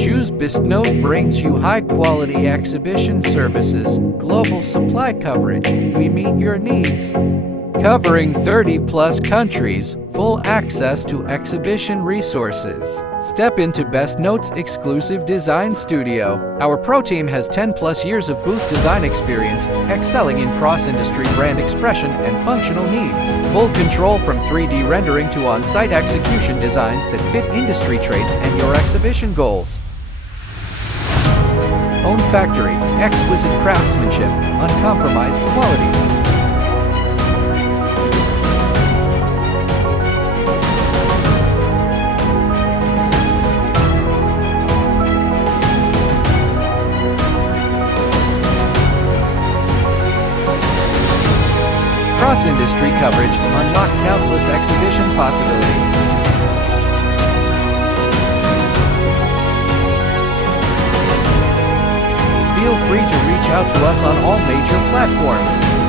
Choose Bestnote brings you high-quality exhibition services, global supply coverage. We meet your needs. Covering 30-plus countries, full access to exhibition resources. Step into Bestnote's exclusive design studio. Our pro team has 10-plus years of booth design experience, excelling in cross-industry brand expression and functional needs. Full control from 3D rendering to on-site execution designs that fit industry trends and your exhibition goals. Own factory, exquisite craftsmanship, uncompromised quality. Cross-industry coverage, unlock countless exhibition possibilities. Feel free to reach out to us on all major platforms.